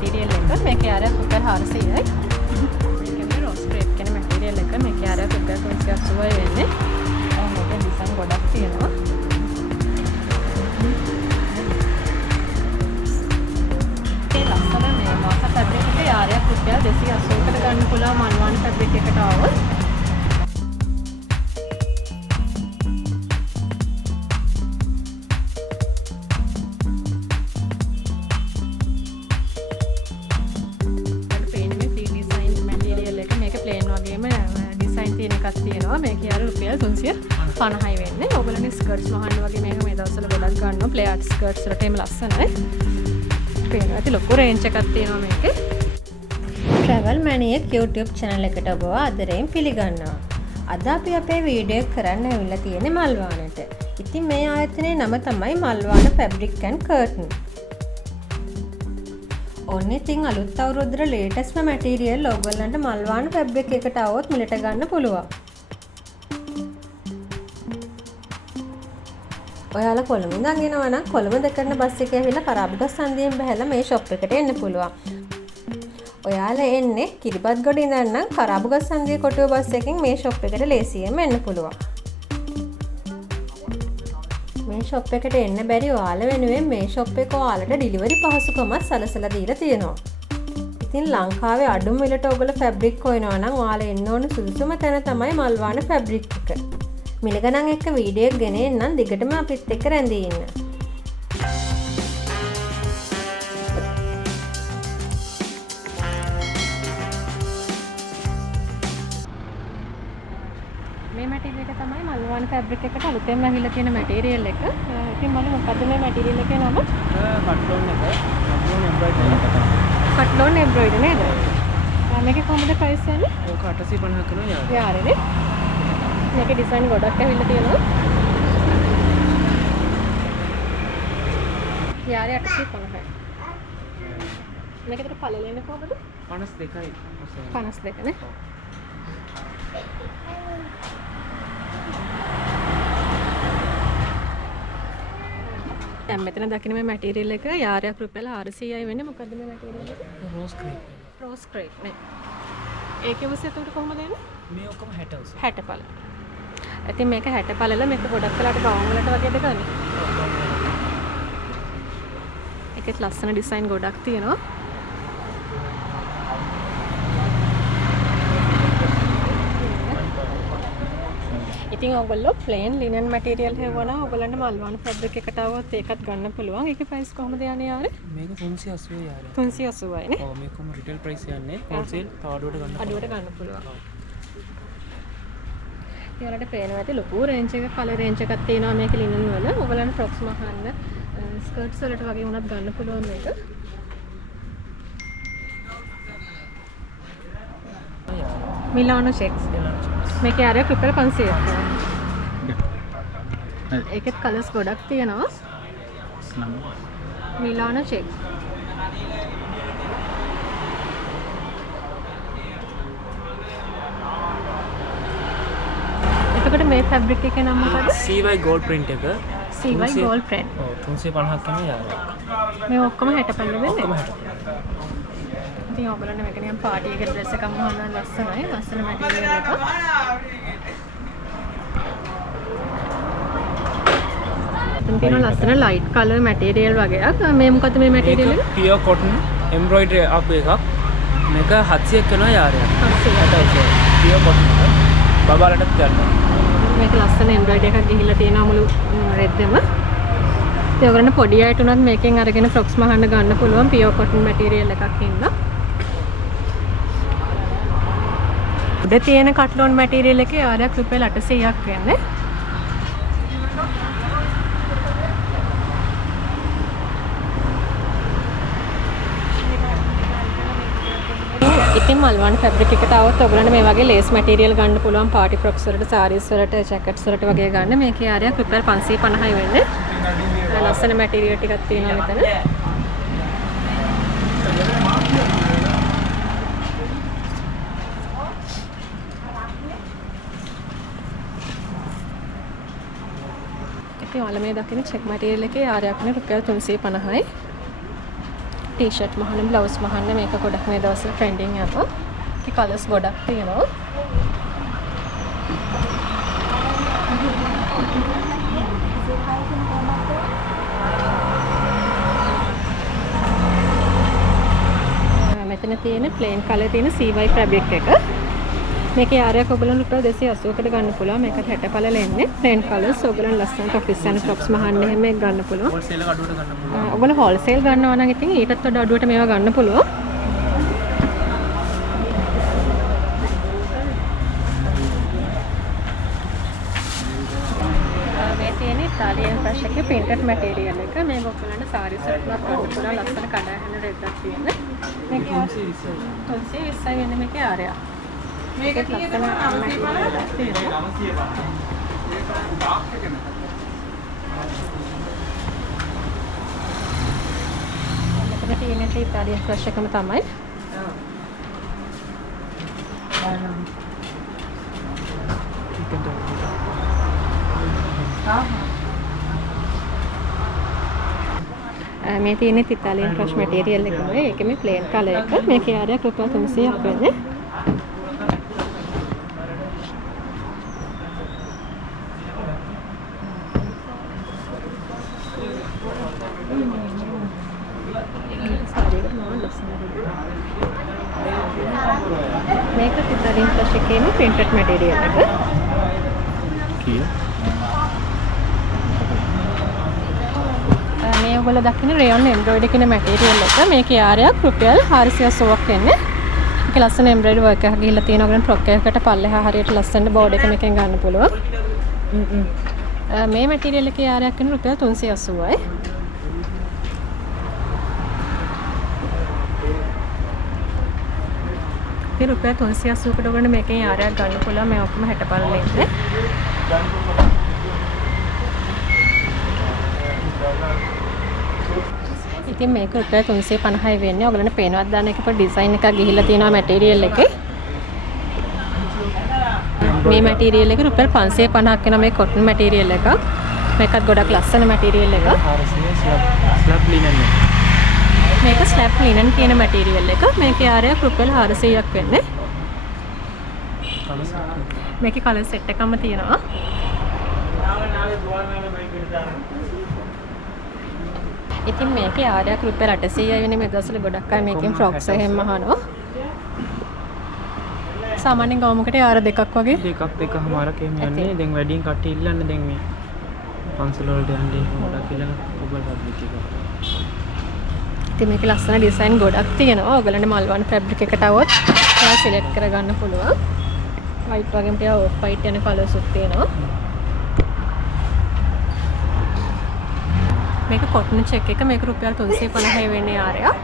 Material එක. මේකේ ආරයක් රුපියල් 400යි. මේකේ රෝස් ක්‍රේප් කියන මැටීරියල් එක. මේකේ ආරයක් රුපියල් 380යි වෙන්නේ. මේකේ ඩිසයින් ගොඩක් තියෙනවා. ඒ ලස්සන මේ මාස ෆැබ්‍රික් එකේ ආරයක් රුපියල් 280කට ගන්න පුළුවන් මන්වාන ෆැබ්‍රික් එකට ආවොත්. මේක යාර රුපියල් 350යි වෙන්නේ. ඕගොල්ලන්ගේ ස්කර්ට්ස් මහන්න වගේ මේක මේ දවස්වල ගොඩක් ගන්නවා. ප්ලේයර් ස්කර්ට්ස් වලට එම ලස්සනයි. පේනවා ඇති ලොකු රේන්ජ් එකක් තියෙනවා මේකේ. Travel Maniac YouTube channel එකට ඔබව ආදරයෙන් පිළිගන්නවා. අද අපි අපේ වීඩියෝ එක කරන්න ඇවිල්ලා තියෙන්නේ මල්වානට. ඉතින් මේ ආයතනයේ නම තමයි මල්වාන Fabric and Curtain. ඔන්න ඉතින් අලුත් අවුරුද්දේ ලේටස්ට්ම මැටීරියල් ඔයගොල්ලන්ට මල්වාන ෆැබ්‍රික් එකට આવොත් මිලට ගන්න පුළුවන්. ඔයාලා කොළඹ ඉඳන් එනවා නම් කොළඹ දෙකරන බස් එකේ ඇවිල්ලා කරාබුගස් සංදියෙන් බහැලා මේ ෂොප් එකට එන්න පුළුවන්. ඔයාලා එන්නේ කිරිබත්ගොඩ ඉඳන් නම් කරාබුගස් සංදිය කොටුව බස් එකෙන් මේ ෂොප් එකට ලේසියෙන් එන්න පුළුවන්. මේ ෂොප් එකට එන්න බැරි ඔයාලා වෙනුවෙන් මේ ෂොප් එක ඔයාලට ඩිලිවරි පහසුකමක් සලසලා දීලා තියෙනවා. ඉතින් ලංකාවේ අඩුම මිලට ඔයගොල්ලෝ ෆැබ්‍රික් හොයනවා නම් ඔයාලා එන්න ඕන සුදුසුම තැන තමයි මල්වාන ෆැබ්‍රික් එක. මිල ගණන් එක්ක වීඩියෝ එක ගෙන එන්නම් දිගටම අපිත් එක්ක රැඳී ඉන්න. මේ මැටීරියල් එක තමයි මල්වාන ෆැබ්‍රික් එකට අලුතෙන්ම ඇවිල්ලා තියෙන මැටීරියල් එක. ඉතින් බලමු මොකද්ද මේ මැටීරියල් එකේ නම? කට්ලෝන් එක. කට්ලෝන් එම්බ්‍රොයිඩරි එක තමයි. කට්ලෝන් එම්බ්‍රොයිඩරි නේද? මේකේ කොහොමද ප්‍රයිස් යන්නේ? ඕක 850 කරනවා යාරනේ. මේකේ ඩිසයින් ගොඩක් ඇවිල්ලා තියෙනවා. යාරේ 850යි. මේකේතර පළලෙන්නේ කොහොමද? 52යි. 52 නේ. දැන් මෙතන දකින්න මේ මැටීරියල් එක යාරයක් රුපියල් 400යි වෙන්නේ. මොකද්ද මේ මැටීරියල් එක? රෝස් ක්‍රේප්. රෝස් ක්‍රේප් නේ. ඒකේ උස එතකොට කොහොමද එන්නේ? මේ ඔක්කොම 60 උස. 60 පළ. ඉතින් මේක 60 පළල මේක ගොඩක් වෙලාට ගවුම් වලට වගේද ගන්නේ. ඒකෙත් ලස්සන ඩිසයින් ගොඩක් තියෙනවා. ඉතින් ඔයගොල්ලෝ ප්ලේන් ලිනන් මැටීරියල් හේවනා ඔයගොල්ලන්ට මල්වාන ෆැබ්‍රික් එකට આવොත් ඒකත් ගන්න පුළුවන්. ඒකේ ප්‍රයිස් කොහොමද යන්නේ යාරේ? මේක 380 යාරේ. 380යි නේ. ඔව් මේකම රිටේල් ප්‍රයිස් යන්නේ. හෝල්සේල් තවඩුවට ගන්න. අඩුවට ගන්න පුළුවන්. යාලට පේනවා ඇති ලොකු රේන්ජ් එකක කලර් රේන්ජ් එකක් තියෙනවා මේක ලිනන් වල. ඔයගොල්ලන්ට ෆ්‍රොක්ස් මහන්න ස්කර්ට්ස් වලට වගේ උනත් ගන්න පුළුවන් මේක. Milano cheques. මේකේ ආරයක් රුපියල් 500ක්. ඒකෙත් කලර්ස් ගොඩක් තියෙනවා. Milano cheques. එතකොට මේ ෆැබ්‍රික් එකේ නම මොකද? CY gold print එක. CY gold print. ඔව් 350ක් තමයි යාරේ. මේ ඔක්කොම 60 පල්ල වෙන්නේ. ඔක්කොම 60. ඉතින් ඔයගොල්ලන්ට මේක නිකන් පාටි එකේ ඩ්‍රෙස් එකක් මහන්න ලස්සනයි. ලස්සන මැටීරියල් එක. තියෙන ලස්සන ලයිට් කලර් මැටීරියල් වගේක්. මේ මොකද මේ මැටීරියල් එක? පියර් කොටන් එම්බ්‍රොයිඩරි ආපු එකක්. මේක 700ක් කරනවා යාරේ. 700ක්. පියර් කොටන් එක. බබාලටත් ගන්නවා. මේක ලස්සන එම්බ්‍රොයිඩරි එකක් ගිහිල්ලා තියෙනවා මුළු රෙද්දෙම. ඉතින් ඔයගොල්ලන්ට පොඩි අයට උනත් මේකෙන් අරගෙන ෆ්‍රොක්ස් මහන්න ගන්න පුළුවන් පියර් කොටන් මැටීරියල් එකක් ඉන්න. උඩ තියෙන කට්ලෝන් මැටීරියල් එකේ ආරයක් රුපියල් 800ක් වෙන්නේ. ඉතින් මල්වාන ෆැබ්‍රික් එකට આવොත් ඔයගොල්ලන්ට මේ වගේ ලේස් මැටීරියල් ගන්න පුළුවන් පාටි ෆ්‍රොක්ස් වලට, සාරීස් වලට, ජැකට්ස් වලට වගේ ගන්න. මේකේ ආරයක් රුපියල් 550යි වෙන්නේ. ලස්සන මැටීරියල් ටිකක් තියෙනවා මෙතන. ඉතින් ඔයාලා මේ දකින චෙක් මැටීරියල් එකේ ආරයක් නේ රුපියල් 350යි. ටී-ෂර්ට් මහන්න බ්ලවුස් මහන්න මේක ගොඩක් මේ දවස්වල ට්‍රෙන්ඩින් යනවා. ඒකේ කලර්ස් ගොඩක් තියෙනවා. මෙතන තියෙන ප්ලේන් කලර් තියෙන CY ෆැබ්‍රික් එක. මේකේ ආරයක් ඔයගොල්ලන්ට රුපියල් 280කට ගන්න පුළුවන්. මේකට 60 පළල එන්නේ. ප්ලේන් කලර්ස් ඔයගොල්ලන් ලස්සනට ඔෆිස් යන ටොප්ස් මහන්න එහෙම මේක ගන්න පුළුවන්. හෝල්සේල් එක අඩුවට ගන්න පුළුවන්. ඔයගොල්ලෝ හෝල්සේල් ගන්නවා නම් ඉතින් ඊටත් වඩා අඩුවට මේවා ගන්න පුළුවන්. මේ තියෙන ඉතාලියන් ෆ්‍රෙෂ් එකේ printed material එක. මේක ඔයගොල්ලන්ට සාරීස් වලට ගන්න පුළුවන්. ලස්සන කඩාගෙන රෙද්දක් තියෙන. මේකේ 320යි වෙන්නේ මේකේ ආරයක්. මේක ලස්සන material එකක් තියෙනවා. මෙතන තියෙන ඉතාලියන් ෆ්‍රෙෂ් එකම තමයි. මේ තියෙන ඉතාලියන් ෆ්‍රෙෂ් මැටීරියල් එක තමයි. ඒකේ මේ ප්ලේන් කලර් එක. මේකේ ආරයක් රුපියල් 300ක් වෙන්නේ. මේක ඉතාලියන් ෆ්‍රෙෂ් එකේම printed material එක. කීය? මේ ඔයගොල්ලෝ දකින්න රේයන් එම්බ්‍රොයිඩරි කියන මැටීරියල් එක. මේකේ ආරයක් රුපියල් 480ක් වෙන්නේ. මේක ලස්සන එම්බ්‍රොයිඩරි වර්ක් එකක් ගිහිල්ලා තියෙනවා. ඔයගොල්ලන් ෆ්‍රොක් එකකට පල්ලෙහා හරියට ලස්සන බෝඩ් එක මේකෙන් ගන්න පුළුවන්. මේ මැටීරියල් එකේ ආරයක් වෙන රුපියල් 380යි. ඉතින් රුපියල් 380කට ඔයගොල්ලන් මේකෙන් ආරයක් ගන්න පුළුවන්. මේ ඔක්කොම 60 පල්ලෙ ඉන්නේ. ඉතින් මේක රුපියල් 350යි වෙන්නේ. ඔයගොල්ලන්ට පේනවත් දාන්න එක පොඩි ඩිසයින් එකක් ගිහිල්ලා තියෙනවා මැටීරියල් එකේ. මේ මැටීරියල් එක රුපියල් 550ක් වෙන මේ කොටන් මැටීරියල් එක. මේකත් ගොඩක් ලස්සන මැටීරියල් එක. 400 ස්ලැබ් ලිනන් එක. මේක ස්ලැබ් ලිනන් කියන මැටීරියල් එක. මේකේ ආරයක් රුපියල් 400ක් වෙන්නේ. මේකේ කලර් සෙට් එකක්ම තියෙනවා. ඉතින් මේකේ ආරයක් රුපියල් 800යි වෙන්නේ. මේ දවස්වල ගොඩක් අය මේකෙන් ෆ්‍රොක්ස් එහෙම අහනවා. සාමාන්‍යයෙන් ගවුමකට ආර දෙකක් වගේ. දෙකමාරක් එහෙම යන්නේ. දැන් වැඩියෙන් කට්ටිය ඉල්ලන්නේ දැන් මේ පන්සල වලට යන්නේ ගොඩක් ඉල්ලන ඔබල් ෆැබ්‍රික් එක. ඉතින් මේකේ ලස්සන ඩිසයින් ගොඩක් තියෙනවා. ඔයගලන්ට මල්වන් ෆැබ්‍රික් එකට આવොත් ඒවා සිලෙක්ට් කරගන්න පුළුවන්. වයිට් වගේම ටික ඔෆ් වයිට් යන කලර්ස් උත් තියෙනවා. මේක කොටන් චෙක් එක. මේක රුපියල් 350යි වෙන්නේ ආරයක්.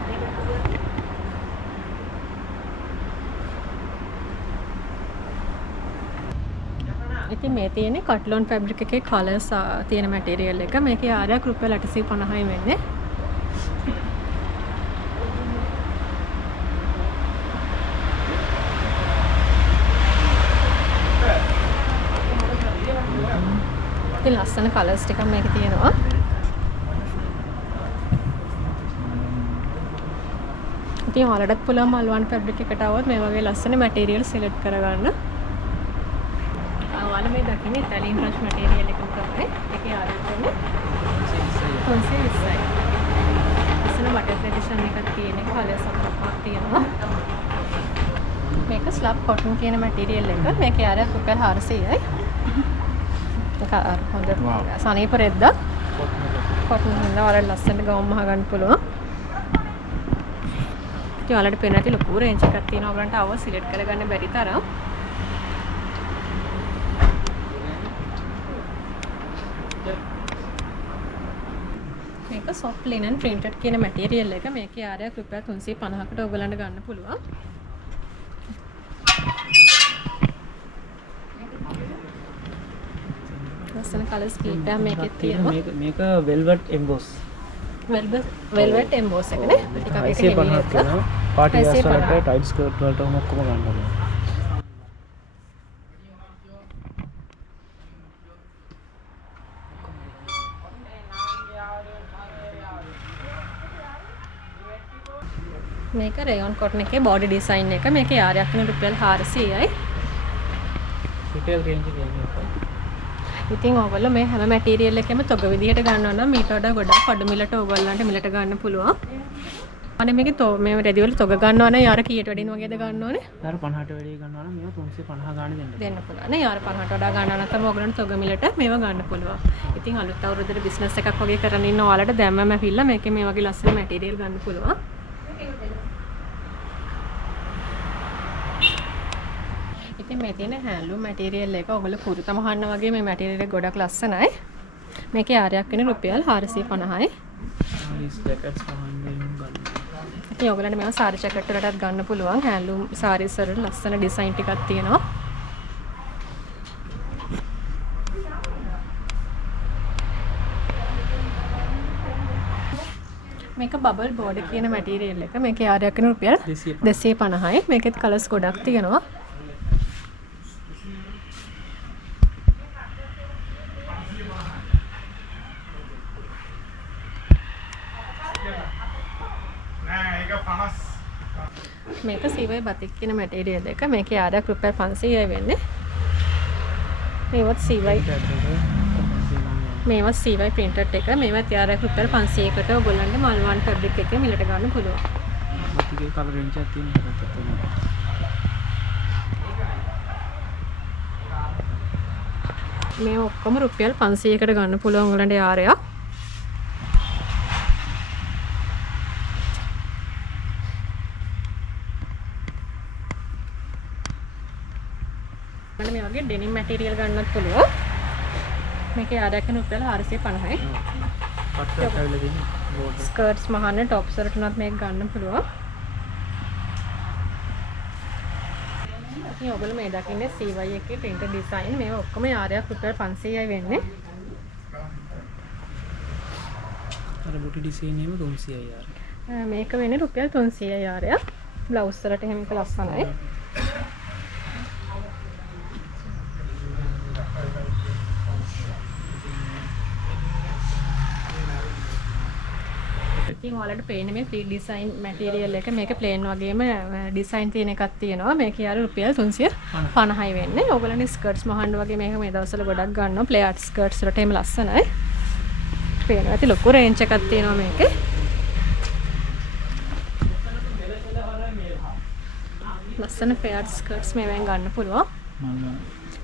ඉතින් මේ තියෙන්නේ කට්ලොන් ෆැබ්‍රික් එකේ කලර්ස් තියෙන මැටීරියල් එක. මේකේ ආරයක් රුපියල් 850යි වෙන්නේ. ඉතින් ලස්සන කලර්ස් ටිකක් මේකේ තියෙනවා. ඉතින් ඔයාලටත් පුළුවන් මල්වන් ෆැබ්‍රික් එකට આવොත් මේ වගේ ලස්සන මැටීරියල් සිලෙක්ට් කරගන්න. ඔයාලා මේ දකින්නේ ඉතාලියන් ෆ්‍රෙෂ් මැටීරියල් එකක් තමයි. ඒකේ ආරයක් වෙන්නේ 320යි. ලස්සන බටර් එඩිෂන් එකක් තියෙන කලර්ස් අපක් තියෙනවා. මේක ස්ලබ් කොටන් කියන මැටීරියල් එක. මේකේ ආරයක් රුපියල් 400යි. ඒක හොඳ සනීප රෙද්දක්. කොටන් හින්දා ඔයාලට ලස්සනට ගවුම් මහ ගන්න පුළුවන්. ඉතින් ඔයාලට පේන ඇති ලොකු රේන්ජ් එකක් තියෙනවා. ඔයගලන්ට අවව සිලෙක්ට් කරගන්න බැරි තරම්. මේක soft linen printed කියන මැටීරියල් එක. මේකේ ආරයක් රුපියල් 350කට ඔයගලන්ට ගන්න පුළුවන්. ලස්සන කලර්ස් කීපයක් මේකේ තියෙනවා. මේක velvet emboss. velvet emboss එක නේ. ටිකක් එක heavy එක. පාටි වෙස් වලට ටයිට් ස්කර්ට් වලට ඔක්කොම ගන්න පුළුවන්. මේක රේයොන් කොටන් එකේ බෝඩි ඩිසයින් එක. මේකේ යාරයක් වෙන රුපියල් 400යි. රිටේල් රේන්ජ් එකේ ඉන්නේ. ඉතින් ඕගොල්ලෝ මේ හැම මැටීරියල් එකෙම තොග විදිහට ගන්නවා නම් මීට වඩා ගොඩාක් අඩු මිලට ඕගොල්ලන්ට මිලට ගන්න පුළුවන්. අනේ මේකේ මේ රෙදි වල තොග ගන්නවා නම් යාර කීයට වැඩින වගේද ගන්න ඕනේ? යාර 50ට වැඩි ගන්නවා නම් මේවා 350 ගාණ දෙන්න පුළුවන්. නේ යාර 50ට වඩා ගන්නවා නම් තමයි ඕගොල්ලන්ට තොග මිලට මේවා ගන්න පුළුවන්. ඉතින් අලුත් අවුරුද්දේ බිස්නස් එකක් වගේ කරගෙන ඉන්න ඔයාලට දැම්මම ඇවිල්ලා මේකේ මේ වගේ ලස්සන මැටීරියල් ගන්න පුළුවන්. ඉතින් මේ තියෙන හැන්ඩ්ලූම් මැටීරියල් එක ඔයගොල්ලෝ කුරුත මහන්න වගේ මේ මැටීරියල් එක ගොඩක් ලස්සනයි. මේකේ යාරයක් වෙන රුපියල් 450යි. ජැකට්ස් මහන්න ගන්න. ඉතින් ඔයගොල්ලන්ට මේවා සාරි ජැකට් වලටත් ගන්න පුළුවන්. හැන්ඩ්ලූම් සාරීස් වල ලස්සන ඩිසයින් ටිකක් තියෙනවා. මේක බබල් බෝඩර් කියන මැටීරියල් එක. මේකේ යාරයක් වෙන රුපියල් 250යි. මේකෙත් කලර්ස් ගොඩක් තියෙනවා. මේක CY batik කියන මැටීරියල් එක. මේකේ යාරයක් රුපියල් 500යි වෙන්නේ. මේවත් CY මේවා CY printed එක. මේවත් යාරයක් රුපියල් 500කට ඔයගොල්ලන්ට මල්වන් ෆැබ්‍රික් එකේ මිලට ගන්න පුළුවන්. batik කලර් රේන්ජ් එකක් තියෙනවා. මේ ඔක්කොම රුපියල් 500කට ගන්න පුළුවන් ඔයගොල්ලන්ට යාරයක්. මම මේ වගේ ඩෙනිම් මැටීරියල් ගන්නත් පුළුවන්. මේකේ යාරයක් වෙන රුපියල් 450යි. පට්ටක් ඇවිල්ලා තියෙනවා. ස්කර්ට්ස් මහන්න টොප්ස් වලට උනත් මේක ගන්න පුළුවන්. ඉතින් ඔයගොල්ලෝ මේ දකින්නේ CY එකේ printed design. මේවා ඔක්කොම යාරයක් රුපියල් 500යි වෙන්නේ. අර බුටි ඩිසයින් එකම 300යි යාර. මේක වෙන්නේ රුපියල් 300යි යාරයක්. බ්ලවුස් වලට එහෙම එක ලස්සනයි. ඉතින් ඔයාලට පේන්නේ මේ ෆ්‍රී ඩිසයින් මැටීරියල් එක. මේක ප්ලේන් වගේම ඩිසයින් තියෙන එකක් තියෙනවා. මේක යාර රුපියල් 350යි වෙන්නේ. ඕගොල්ලන්ට ස්කර්ට්ස් මහන්න වගේ මේක මේ දවස්වල ගොඩක් ගන්නවා. ප්ලේ ආර්ට් ස්කර්ට්ස් වලට එහෙම ලස්සනයි. පේනවා ඇති ලොකු රේන්ජ් එකක් තියෙනවා මේකේ. ලස්සන ප්ලේ ආර්ට් ස්කර්ට්ස් මේවෙන් ගන්න පුළුවන්.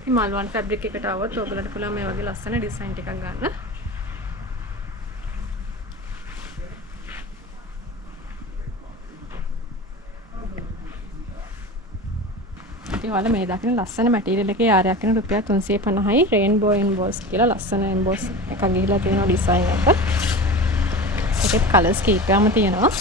මල්වන් ෆැබ්‍රික් එකට આવොත් ඔයගොල්ලන්ට පුළුවන් මේ වගේ ලස්සන ඩිසයින් ටිකක් ගන්න. ඔයාලා මේ දකින ලස්සන මැටීරියල් එකේ යාරයක් වෙන රුපියල් 350යි. රේන්බෝ එම්බෝස් කියලා ලස්සන එම්බෝස් එකක් ගිහිලා තියෙනවා ඩිසයින් එක. ඒකෙත් කලර්ස් කීපයක්ම තියෙනවා.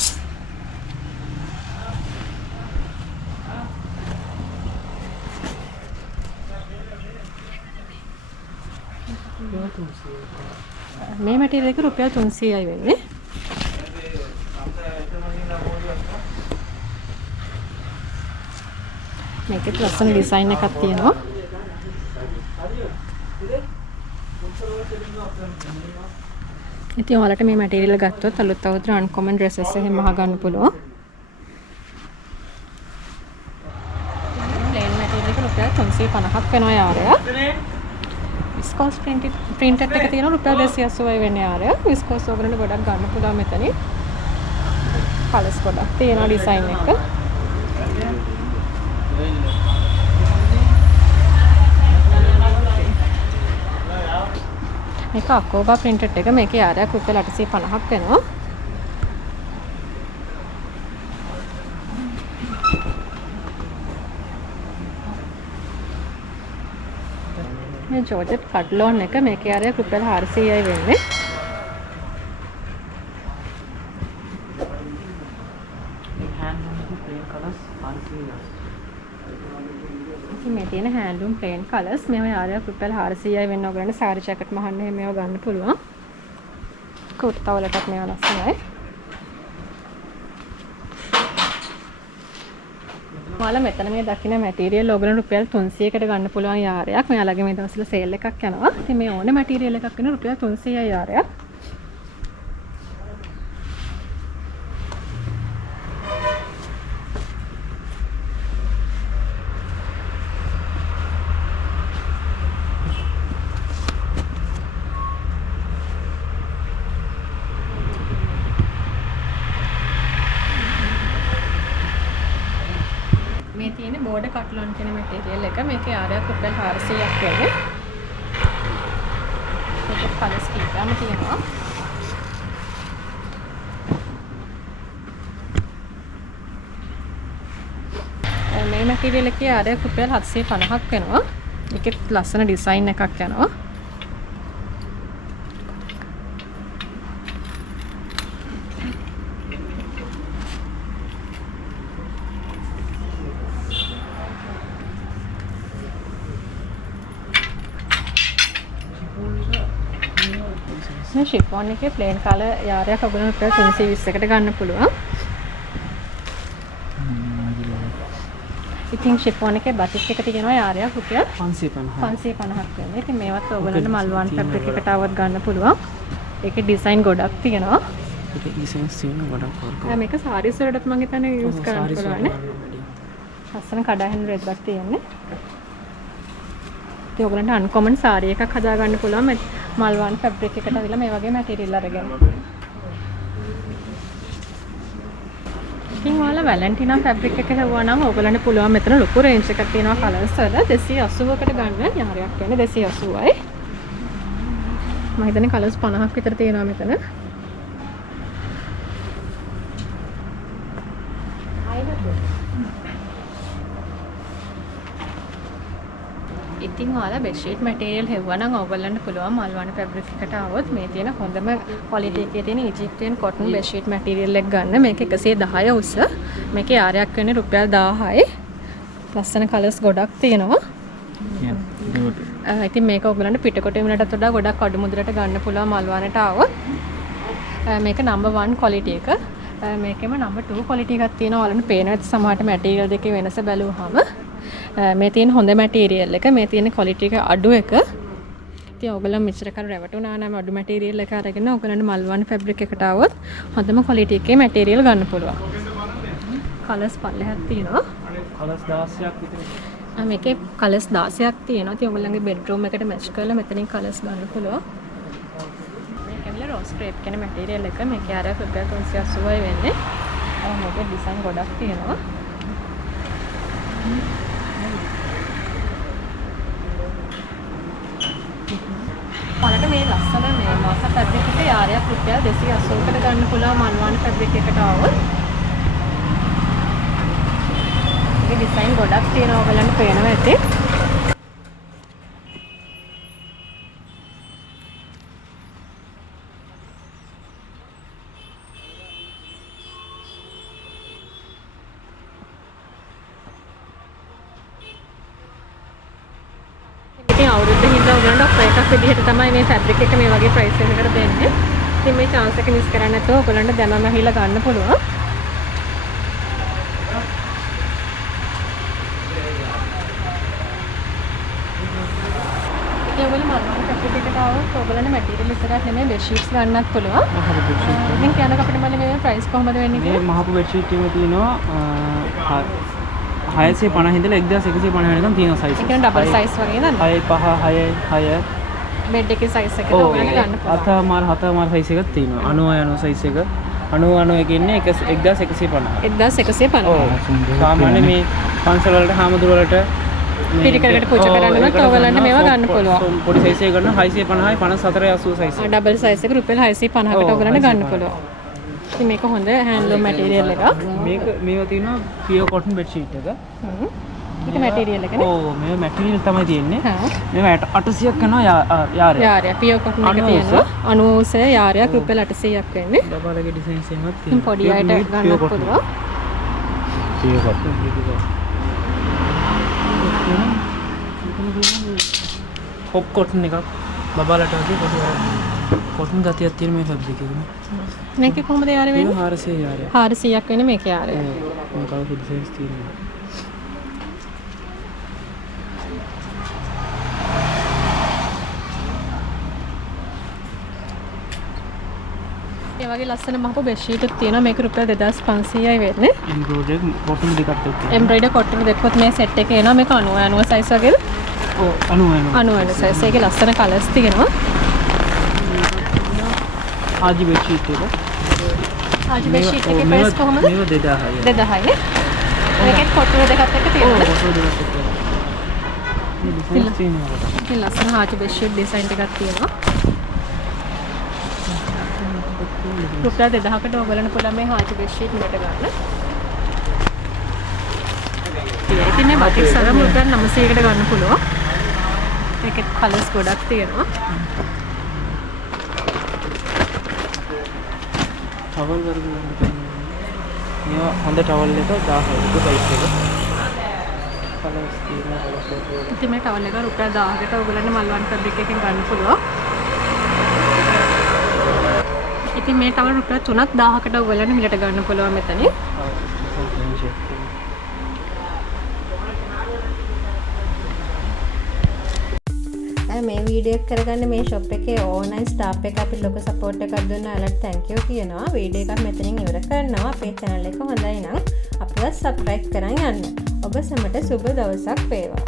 මේ මැටීරියල් එක රුපියල් 300යි වෙන්නේ. මේකෙත් ලස්සන ඩිසයින් එකක් තියෙනවා. ඉතින් ඔයාලට මේ මැටීරියල් ගත්තොත් අලුත් අවුරුද්දේ අන්කොමන් ඩ්‍රෙසස් එහෙම අහ ගන්න පුළුවන්. ප්ලේන් මැටීරියල් එක රුපියල් 350ක් වෙනවා යාරය. විස්කෝස් printed එක තියෙනවා රුපියල් 280යි වෙන්නේ යාරය. විස්කෝස් ඔයගොල්ලන්ට ගොඩක් ගන්න පුළුවන් මෙතනින්. කලර්ස් ගොඩක් තියෙනවා ඩිසයින් එක. මේක අකෝබා printed එක. මේකේ යාරයක් රුපියල් 850ක් වෙනවා. මේ ජෝර්ජට් කට්ලෝන් එක. මේකේ යාරයක් රුපියල් 400යි වෙන්නේ. මේ තියෙන හැන්ඩ්ලූම් ප්ලේන් කලර්ස් මේවා යාරයක් රුපියල් 400යි වෙන්න ඕගලන්ට සාරි ජැකට් මහන්න එහෙම මේවා ගන්න පුළුවන්. කුර්තා වලටත් මේවා ලස්සනයි. ඔයාලා මෙතන මේ දකින්න මැටීරියල් ඕගලන්ට රුපියල් 300කට ගන්න පුළුවන් යාරයක්. මෙයාලගේ මේ දවස්වල සේල් එකක් යනවා. ඉතින් මේ ඕනේ මැටීරියල් එකක් වෙන රුපියල් 300යි යාරයක්. බෝඩර් කට්ලොන් කියන මැටීරියල් එක. මේකේ ආරයක් රුපියල් 400ක් වගේ. මේකේ කලර්ස් කීපයක්ම තියෙනවා. මේ මැටීරියල් එකේ ආරයක් රුපියල් 750ක් වෙනවා. ඒකෙත් ලස්සන ඩිසයින් එකක් යනවා. මේ ෂිෆෝන් එකේ ප්ලේන් කලර් යාරයක් ඔයගොල්ලෝ රුපියල් 320කට ගන්න පුළුවන්. ඉතින් ෂිෆෝන් එකේ බජට් එක තියෙනවා යාරයක් රුපියල් 550ක් වෙනවා. ඉතින් මේවත් ඔයගොල්ලන්ට මල්වන් ෆැබ්‍රික් එකට આવවත් ගන්න පුළුවන්. ඒකේ ඩිසයින් ගොඩක් තියෙනවා. ඒකේ ඩිසයින්ස් තියෙන ගොඩක් වර්ග. මේක සාරීස් වලටත් මම හිතන්නේ යූස් කරන්න පුළුවන් නේ. ලස්සන කඩාහැන් රෙද්දක් තියෙන්නේ. ඉතින් ඔයගොල්ලන්ට අන්කොමන් සාරි එකක් හදා ගන්න පුළුවන් මල්වන් ෆැබ්‍රික් එකට අවිලා මේ වගේ මැටීරියල් අරගෙන. ඉතින් ඔයාලා වැලන්ටිනා ෆැබ්‍රික් එක හවුවා නම් ඔයගොල්ලන්ට පුළුවන් මෙතන ලොකු රේන්ජ් එකක් තියෙනවා කලර්ස් වල 280කට ගන්න යාරයක් කියන්නේ 280යි. මම හිතන්නේ කලර්ස් 50ක් විතර තියෙනවා මෙතන. ඉතින් ඔයාලා බෙඩ්ෂීට් මැටීරියල් හෙව්වා නම් ඔයගොල්ලන්ට පුළුවන් මල්වන ෆැබ්‍රික් එකට આવොත් මේ තියෙන හොඳම ක්වොලිටි එකේ තියෙන ඉජිප්තියන් කොටන් බෙඩ්ෂීට් මැටීරියල් එක ගන්න. මේක 110 උස. මේකේ ආරයක් වෙන්නේ රුපියල් 1000යි. ලස්සන කලර්ස් ගොඩක් තියෙනවා. ඉතින් මේක ඔයගොල්ලන්ට පිටකොටේ වුණාටත් වඩා ගොඩක් අඩු මුදලට ගන්න පුළුවන් මල්වනට આવොත්. මේක නම්බර් 1 ක්වොලිටි එක. මේකෙම නම්බර් 2 ක්වොලිටි එකක් තියෙනවා. ඔයාලට පේන ඇති සමහරට මැටීරියල් දෙකේ වෙනස බැලුවාම මේ තියෙන හොඳ මැටීරියල් එක මේ තියෙන ක්වොලිටි එක අඩු එක. ඉතින් ඔයගොල්ලෝ මෙච්චර කල් රැවටුණා නම් අඩු මැටීරියල් එක අරගෙන ඔයගොල්ලන්ට මල්වන් ෆැබ්‍රික් එකට આવොත් හොඳම ක්වොලිටි එකේ මැටීරියල් ගන්න පුළුවන්. කලර්ස් පල්ලෙහාක් තියෙනවා. කලර්ස් 16ක් විතර. මේකේ කලර්ස් 16ක් තියෙනවා. ඉතින් ඔයගොල්ලන්ගේ බෙඩ්රූම් එකට මැච් කරලා මෙතනින් කලර්ස් ගන්න පුළුවන්. මේකේ රෝස් ක්‍රේප් කියන මැටීරියල් එක මේකේ ආරයක් රුපියල් 380යි වෙන්නේ. මේකේ ඩිසයින් ගොඩක් තියෙනවා. ඔයාලට මේ ලස්සන මේ මාස ෆැබ්‍රික් එකේ යාරයක් රුපියල් 280කට ගන්න පුළුවන් මල්වන් ෆැබ්‍රික් එකට આવොත්. මේ ඩිසයින් ගොඩක් තියෙනවා ඔයගලන්ට පේනවා ඇති. ඉතින් අවුරුද්ද හින්දා ඔයගලන්ට ඔෆර් එකක් විදිහට තමයි මේ ෆැබ්‍රික් එක මේ වගේ ප්‍රයිස් එකකට දෙන්නේ. ඉතින් මේ chance එක මිස් කරන්නේ නැතුව ඔයගලන්ට දැනම ඇහිලා ගන්න පුළුවන්. ඉතින් ඔයගොල්ලෝ මල්වන් ෆැබ්‍රික් එකට આવොත් ඔයගලන්ට මැටීරියල් විතරක් නෙමෙයි බෙඩ්ෂීට්ස් ගන්නත් පුළුවන්. මහපු බෙඩ්ෂීට්. ඉතින් කියනක අපිට මල්ලි මේ ප්‍රයිස් කොහමද වෙන්නේ මේ කියලා? මහපු බෙඩ්ෂීට් එකේ තියෙනවා 650 ඉඳලා 1150 වෙනකම් තියෙනවා සයිස්. ඒ කියන්නේ ඩබල් සයිස් වගේ නේද? 6 5 6 බෙඩ් එකේ සයිස් එකට ඔයගලන්ට ගන්න පුළුවන්. අතමාර හතමාර සයිස් එකක් තියෙනවා. 90 සයිස් එක. 90 එක ඉන්නේ 1150. 1150. ඔව්. සාමාන්‍ය මේ පන්සල් වලට හාමුදුර වලට පිටිකරකට පූජා කරන්න නම් ඔයගලන්ට මේවා ගන්න පුළුවන්. පොඩි සයිස් එක ගන්න 650යි 54 80 සයිස්. ඩබල් සයිස් එක රුපියල් 650කට ඔයගලන්ට ගන්න පුළුවන්. ඉතින් මේක හොඳ හෑන්ඩ්ලූම් මැටීරියල් එකක්. මේවා තියෙනවා පියර් කොටන් බෙඩ්ෂීට් එක. ඒක මැටීරියල් එකනේ. ඔව් මේ මැටීරියල් තමයි තියෙන්නේ. හා. මේවා 800ක් කරනවා යාරය. යාරය පියර් කොටන් එක තියෙනවා. 90 යාරයක් රුපියල් 800ක් වෙන්නේ. ඩබල්ගේ ඩිසයින්ස් එහෙමත් ඉතින් තියෙනවා. පොඩි අයට ගන්න පුළුවන්. පියර් කොටන්. හොප් කොටන් එකක් බබාලට වගේ පොඩි කොටන් ගතියක් තියෙන මේ ෆැබ්‍රික් එක. මේකේ කොහමද යාරය වෙන්නේ? 400 යාරය. 400ක් වෙන්නේ මේකේ යාරය. මේ කවුරු ඩිසයින්ස් තියෙනවා. ඒ වගේ ලස්සන මහපු බෙඩ්ෂීට් එකක් තියෙනවා. මේක රුපියල් 2500යි වෙන්නේ. එම්බ්‍රොයිඩර් කොටන් දෙකක් තියෙනවා. එම්බ්‍රොයිඩර් කොටන් දෙකක් මේ සෙට් එකේ එනවා. මේක 90 සයිස් වගේද? ඔව් 90 සයිස් එකේ ලස්සන කලර්ස් තියෙනවා. ආජි බෙඩ්ෂීට් එක. ආජි බෙඩ්ෂීට් එකේ ප්‍රයිස් කොහමද? මේක 2000යි. 2000යි නේ. මේකෙත් කොටුව දෙකත් එක්ක තියෙනවා. කොටුව දෙකක් එක්ක. මේ ඩිසයින් තියෙනවා. ඉතින් ලස්සන හාචි බෙඩ්ෂීට් ඩිසයින් එකක් තියෙනවා. රුපියල් 2000කට ඔයගලන්ට පුළුවන් මේ හාචි බෙඩ්ෂීට් මිලට ගන්න. ඉතින් මේ බටික් සරම රුපියල් 900කට ගන්න පුළුවන්. මේකේ කලර්ස් ගොඩක් තියෙනවා. ටවල් වර්ග ගන්න. මේවා හොඳ ටවල් එක 1000ක සයිස් එක. කලර්ස් තියෙනවා. ඉතින් මේ ටවල් එක රුපියල් 1000කට ඔයගලන්ට මල්වන් ෆැබ්‍රික් එකෙන් ගන්න පුළුවන්. ඉතින් මේ ටවල් රුපියල් 3000කට ඔයගලන්ට මිලට ගන්න පුළුවන් මෙතනින්. මේ වීඩියෝ එක කරගන්න මේ ෂොප් එකේ ඕනලයින් ස්ටාෆ් එක අපිට ලොකු සපෝට් එකක් දුන්නා. ඔයාලට තැන්ක් යූ කියනවා. වීඩියෝ එකක් මෙතනින් ඉවර කරනවා. අපේ channel එක හොඳයි නම් අපිව subscribe කරන් යන්න. ඔබ සැමට සුබ දවසක් වේවා.